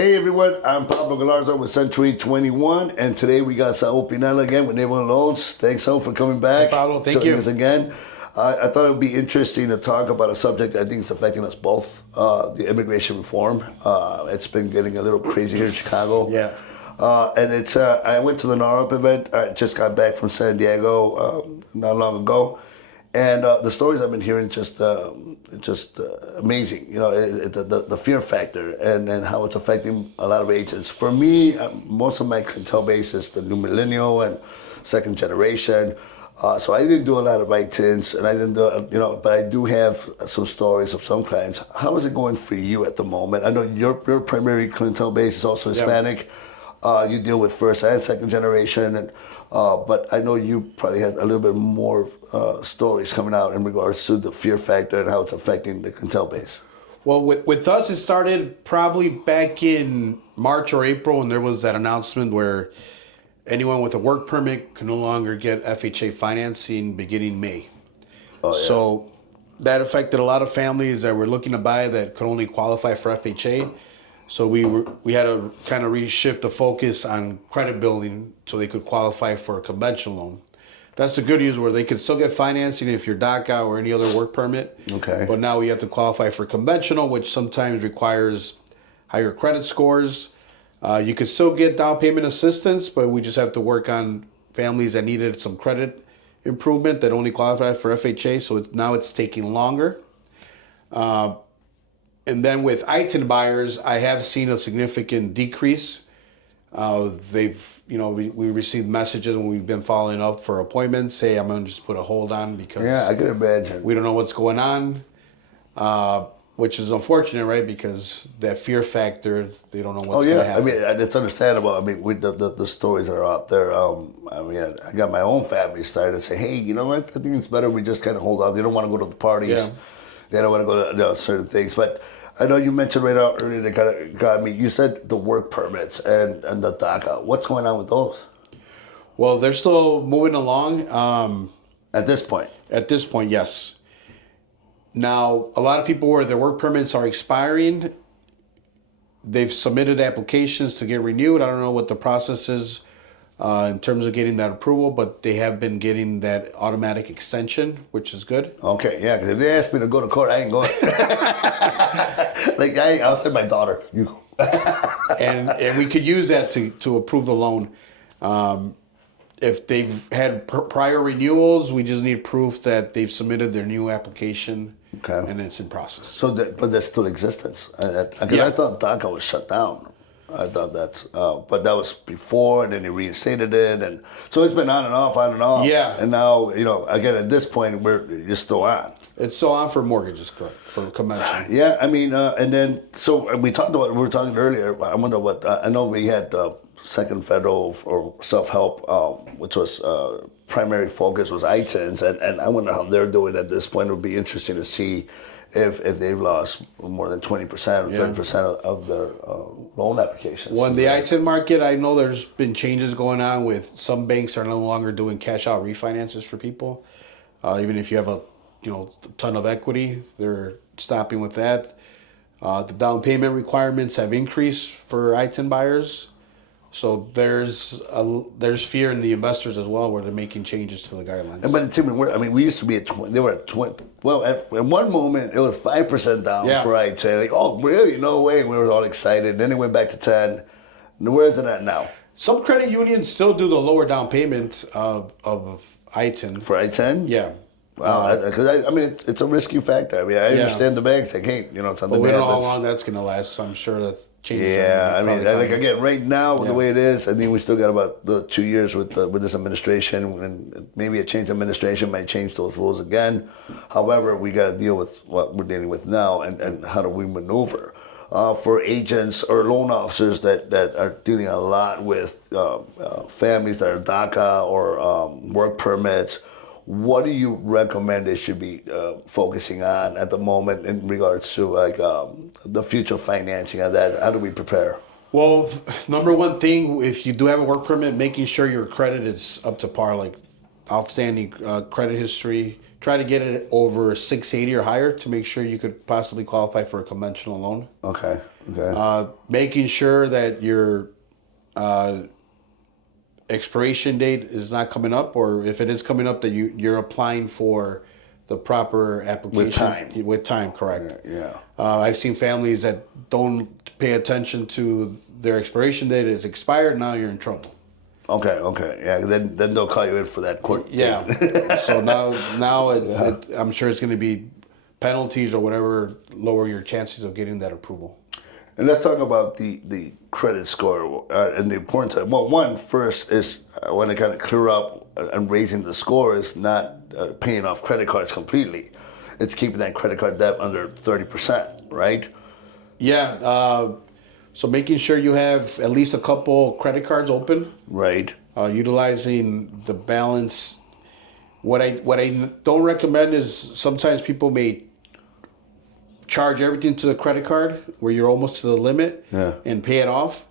Hey everyone, I'm Pablo Galarza with Century 21, and today we got Saul Pinela again with Neighborhood Loans. Thanks, Saul, for coming back. Hey, Pablo, thank joining you. us again. I thought it would be interesting to talk about a subject I think is affecting us both, the immigration reform. It's been getting a little crazy here in Chicago. Yeah. And it's I went to the NARUP event. I just got back from San Diego not long ago. And the stories I've been hearing just amazing. You know, the fear factor and how it's affecting a lot of agents. For me, most of my clientele base is the new millennial and second generation. So I didn't do a lot of write-ins, and I didn't do, but I do have some stories of some clients. How is it going for you at the moment? I know your primary clientele base is also Hispanic. You deal with first and second generation, and but I know you probably had a little bit more stories coming out in regards to the fear factor and how it's affecting the clientele base. Well, with us, it started probably back in March or April, and there was that announcement where anyone with a work permit can no longer get FHA financing beginning May. Oh, yeah. So that affected a lot of families that were looking to buy that could only qualify for FHA. So we had to kind of reshift the focus on credit building so they could qualify for a conventional loan. That's the good news, where they could still get financing if you're DACA or any other work permit. Okay. But now you have to qualify for conventional, which sometimes requires higher credit scores. You could still get down payment assistance, but we just have to work on families that needed some credit improvement that only qualified for FHA. So now it's taking longer. And then with ITIN buyers, I have seen a significant decrease. We received messages when we've been following up for appointments. Hey, I'm going to just put a hold on because I can imagine. we don't know what's going on, which is unfortunate, right? Because that fear factor, they don't know what's going to happen. I mean, it's understandable. I mean, with the stories that are out there, I got my own family started to say, hey, you know what? I think it's better we just kind of hold on. They don't want to go to the parties. Yeah. They don't want to go to certain things. But I know you mentioned right out earlier that kind of got me. You said the work permits and the DACA. What's going on with those? Well, they're still moving along. At this point? At this point, yes. Now, a lot of people where their work permits are expiring, they've submitted applications to get renewed. I don't know what the process is in terms of getting that approval, but they have been getting that automatic extension, which is good. Okay, yeah, because if they ask me to go to court, I ain't going. I'll send my daughter. You go. and we could use that to approve the loan. If they've had prior renewals, we just need proof that they've submitted their new application, and it's in process. So, but there's still existence. I thought DACA was shut down. I thought that's, but that was before, and then they reinstated it, and so it's been on and off. Yeah. And now, again, at this point, you're still on. It's still on for mortgages, correct, for convention. Yeah, I mean, and then, so we were talking earlier, I wonder what, I know we had second federal or self-help, which was primary focus was ITINs, and I wonder how they're doing at this point. It would be interesting to see if they've lost more than 20% or 30% of their loan applications. Well, in the ITIN market, I know there's been changes going on with some banks are no longer doing cash out refinances for people. Even if you have a ton of equity, they're stopping with that. The down payment requirements have increased for ITIN buyers. So there's fear in the investors as well, where they're making changes to the guidelines. But it's even worse. I mean, we used to be at 20. They were at 20. Well, at one moment it was 5% down for ITIN. Like, oh, really? No way. We were all excited. Then it went back to 10. Where is it at now? Some credit unions still do the lower down payment of ITIN. For ITIN? Yeah. Wow, because I mean, it's a risky factor. I mean, I understand the banks like, hey, something. But we don't know how long that's going to last. So I'm sure that's changing. Yeah, I mean, again, right now with the way it is, I think we still got about 2 years with this administration, and maybe a change of administration might change those rules again. However, we got to deal with what we're dealing with now, and how do we maneuver for agents or loan officers that are dealing a lot with families that are DACA or work permits. What do you recommend they should be focusing on at the moment in regards to the future financing of that? How do we prepare? Well, number one thing, if you do have a work permit, making sure your credit is up to par. Like, outstanding credit history. Try to get it over 680 or higher to make sure you could possibly qualify for a conventional loan. Okay. Okay. Making sure that your expiration date is not coming up, or if it is coming up, that you're applying for the proper application. With time, correct. Yeah. I've seen families that don't pay attention to their expiration date. It's expired, now you're in trouble. Okay. Yeah. Then they'll call you in for that court. Yeah. So now I'm sure it's going to be penalties or whatever, lower your chances of getting that approval. And let's talk about the credit score and the importance of it. Well, one, first is I want to kind of clear up and raising the score is not paying off credit cards completely. It's keeping that credit card debt under 30%, right? Yeah. So making sure you have at least a couple credit cards open. Right. Utilizing the balance. What I don't recommend is sometimes people may charge everything to the credit card where you're almost to the limit and pay it off.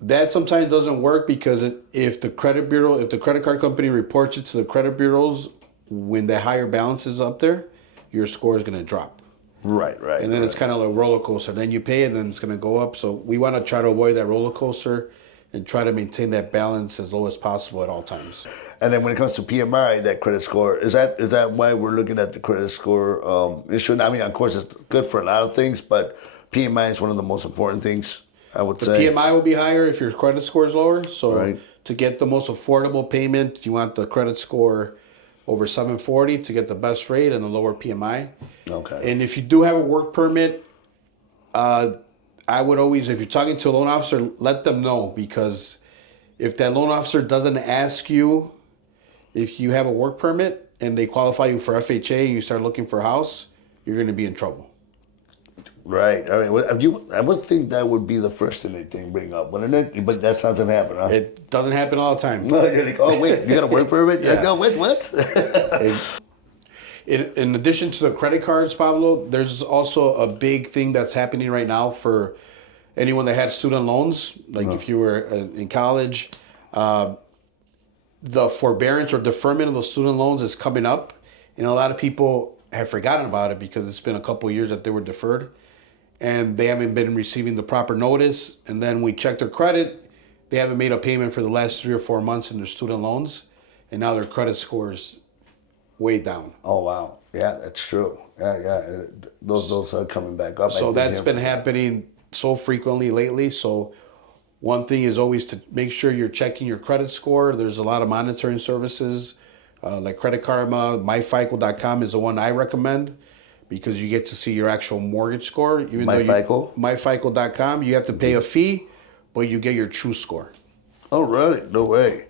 That sometimes doesn't work because if the credit card company reports it to the credit bureaus when the higher balance is up there, your score is going to drop. Right. And then it's kind of like a roller coaster. Then you pay it, and then it's going to go up. So we want to try to avoid that roller coaster and try to maintain that balance as low as possible at all times. And then when it comes to PMI, that credit score, is that why we're looking at the credit score issue? I mean, of course, it's good for a lot of things, but PMI is one of the most important things, I would say. PMI will be higher if your credit score is lower. So Right. to get the most affordable payment, you want the credit score over 740 to get the best rate and the lower PMI. Okay. And if you do have a work permit, I would always, if you're talking to a loan officer, let them know, because if that loan officer doesn't ask you if you have a work permit and they qualify you for FHA and you start looking for a house, you're going to be in trouble. Right. I mean, I would think that would be the first thing they bring up, wouldn't it? But that doesn't happen, huh? It doesn't happen all the time. No, you're like, oh, wait, you got a work permit? Yeah. No, wait, what? In addition to the credit cards, Pablo, there's also a big thing that's happening right now for anyone that had student loans. Like if you were in college, the forbearance or deferment of those student loans is coming up. And a lot of people have forgotten about it because it's been a couple of years that they were deferred. And they haven't been receiving the proper notice. And then we check their credit. They haven't made a payment for the last 3 or 4 months in their student loans. And now their credit score is way down. Oh, wow. Yeah, that's true. Yeah. Those are coming back up. So that's been happening so frequently lately. So one thing is always to make sure you're checking your credit score. There's a lot of monitoring services like Credit Karma. MyFICO.com is the one I recommend because you get to see your actual mortgage score. Even MyFICO? MyFICO.com, you have to pay a fee, but you get your true score. Oh, really? No way.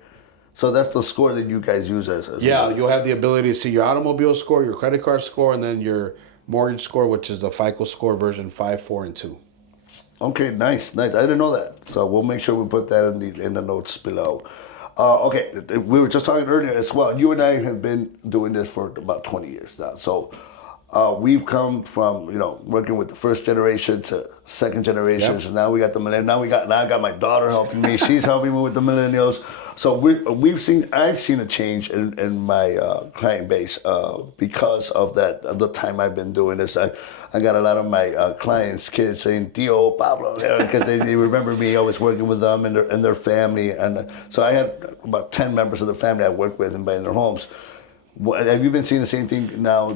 So that's the score that you guys use as well. You'll have the ability to see your automobile score, your credit card score, and then your mortgage score, which is the FICO score version 5, 4, and 2. Okay, nice. I didn't know that. So we'll make sure we put that in the notes below. Okay, we were just talking earlier as well. You and I have been doing this for about 20 years now. So we've come from working with the first generation to second generation. Yep. So now we got the millennials. Now I got my daughter helping me. She's helping me with the millennials. So I've seen a change in my client base because of that. The time I've been doing this, I got a lot of my clients' kids saying "Tio Pablo" because they remember me always working with them and their family. And so I had about 10 members of the family I worked with and buying their homes. Have you been seeing the same thing now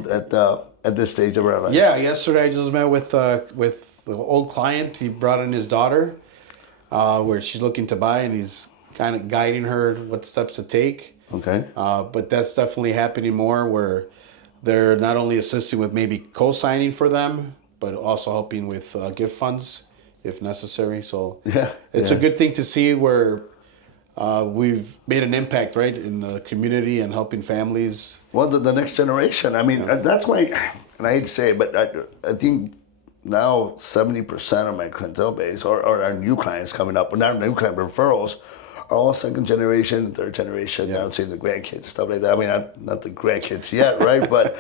at this stage of our life? Yeah, yesterday I just met with the old client. He brought in his daughter, where she's looking to buy, and he's kind of guiding her what steps to take. Okay. But that's definitely happening more, where they're not only assisting with maybe co-signing for them, but also helping with gift funds if necessary. So it's a good thing to see where we've made an impact, right, in the community and helping families. Well, the next generation. I mean, that's why, and I hate to say it, but I think now 70% of my clientele base or our new clients coming up, or not new client referrals, are all second generation, third generation. Yeah. I would say the grandkids, stuff like that. I mean, not the grandkids yet, right? But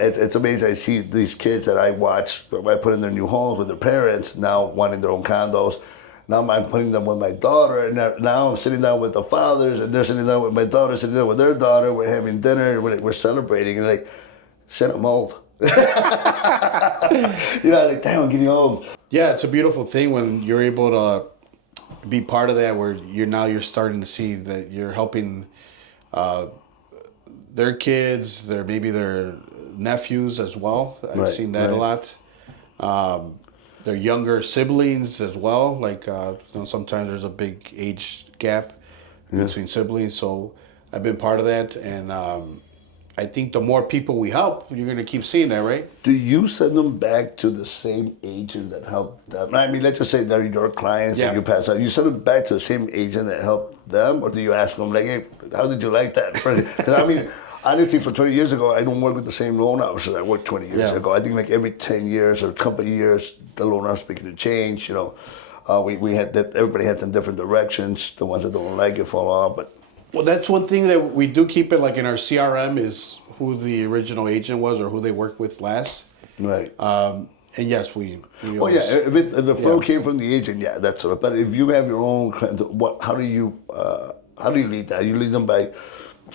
it's amazing. I see these kids that I watch, I put in their new homes with their parents now wanting their own condos. Now I'm putting them with my daughter, and now I'm sitting down with the fathers, and they're sitting down with my daughter, sitting down with their daughter. We're having dinner, we're celebrating, and like, shit, I'm old. Like, damn, I'm getting old. Yeah, it's a beautiful thing when you're able to be part of that, where you're starting to see that you're helping their kids, maybe their nephews as well. I've seen that a lot. Their younger siblings as well. Like sometimes there's a big age gap between siblings. So I've been part of that, and I think the more people we help, you're gonna keep seeing that, right? Do you send them back to the same agents that helped them? I mean, let's just say they're your clients and you pass out. You send them back to the same agent that helped them, or do you ask them, like, hey, how did you like that? Because I mean, honestly, for 20 years ago, I don't work with the same loan officers I worked 20 years ago. I think like every 10 years or a couple of years, the loan officers begin to change. We had that. Everybody had some different directions. The ones that don't like it fall off, but. Well, that's one thing that we do keep it like in our CRM is who the original agent was or who they worked with last. Right. And yes, we always, if the flow came from the agent, that's it. But if you have your own, how do you lead that? You lead them by,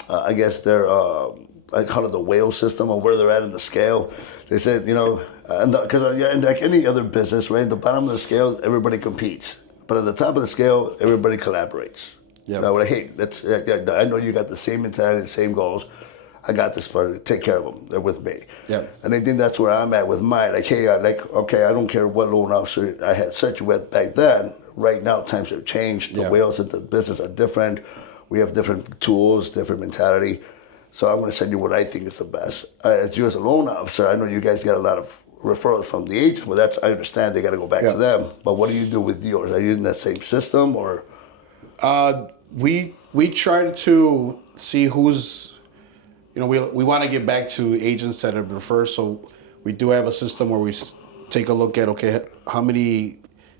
I guess their I call it the whale system, or where they're at in the scale. They said, and like any other business, right? The bottom of the scale, everybody competes, but at the top of the scale, everybody collaborates. Yeah. Like, hey, I know you got the same mentality, the same goals. I got this part. Take care of them. They're with me. Yeah. And I think that's where I'm at with mine. Like, hey, okay, I don't care what loan officer I had such with back then. Right now, times have changed. The whales of the business are different. We have different tools, different mentality. So I'm going to send you what I think is the best. As you as a loan officer, I know you guys get a lot of referrals from the agents. Well, I understand they got to go back to them. But what do you do with yours? Are you in that same system or? We try to see who's, we want to get back to agents that have referred. So we do have a system where we take a look at, okay, how many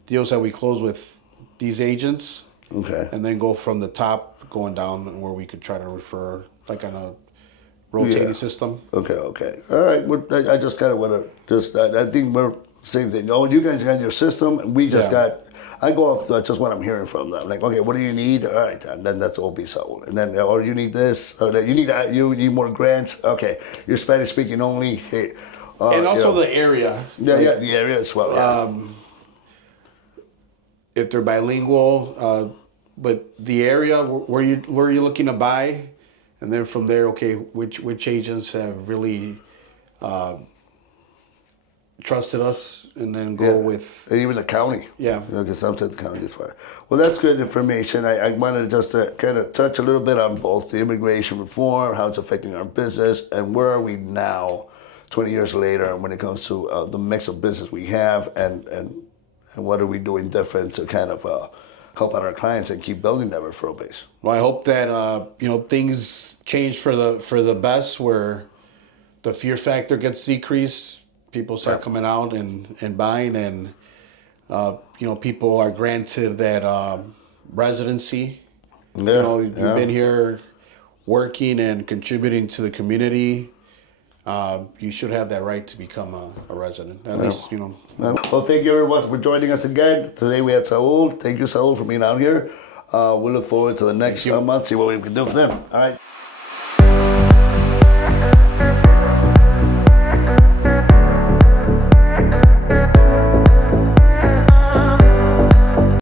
deals have we closed with these agents? Okay. And then go from the top going down where we could try to refer like on a rotating system. Okay. All right. Well, I just kind of want to I think we're same thing. Oh, you guys got your system and we just got. I go off just what I'm hearing from them. Like, okay, what do you need? All right, and then that's all be sold. And then, or you need this, or you need more grants. Okay, you're Spanish speaking only. Hey, and also the area. Yeah, the area as well. Yeah. If they're bilingual, but the area where you're looking to buy, and then from there, okay, which agents have really trusted us, and then go with... And even the county. Yeah. Because sometimes the county is far. Well, that's good information. I wanted just to kind of touch a little bit on both the immigration reform, how it's affecting our business, and where are we now, 20 years later, when it comes to the mix of business we have, and what are we doing different to kind of help out our clients and keep building that referral base. Well, I hope that, things change for the best, where the fear factor gets decreased. People start coming out and buying, and people are granted that residency. You've been here working and contributing to the community. You should have that right to become a resident. At least, Well, thank you everyone for joining us again. Today we had Saul. Thank you, Saul, for being out here. We look forward to the next month, see what we can do for them. All right.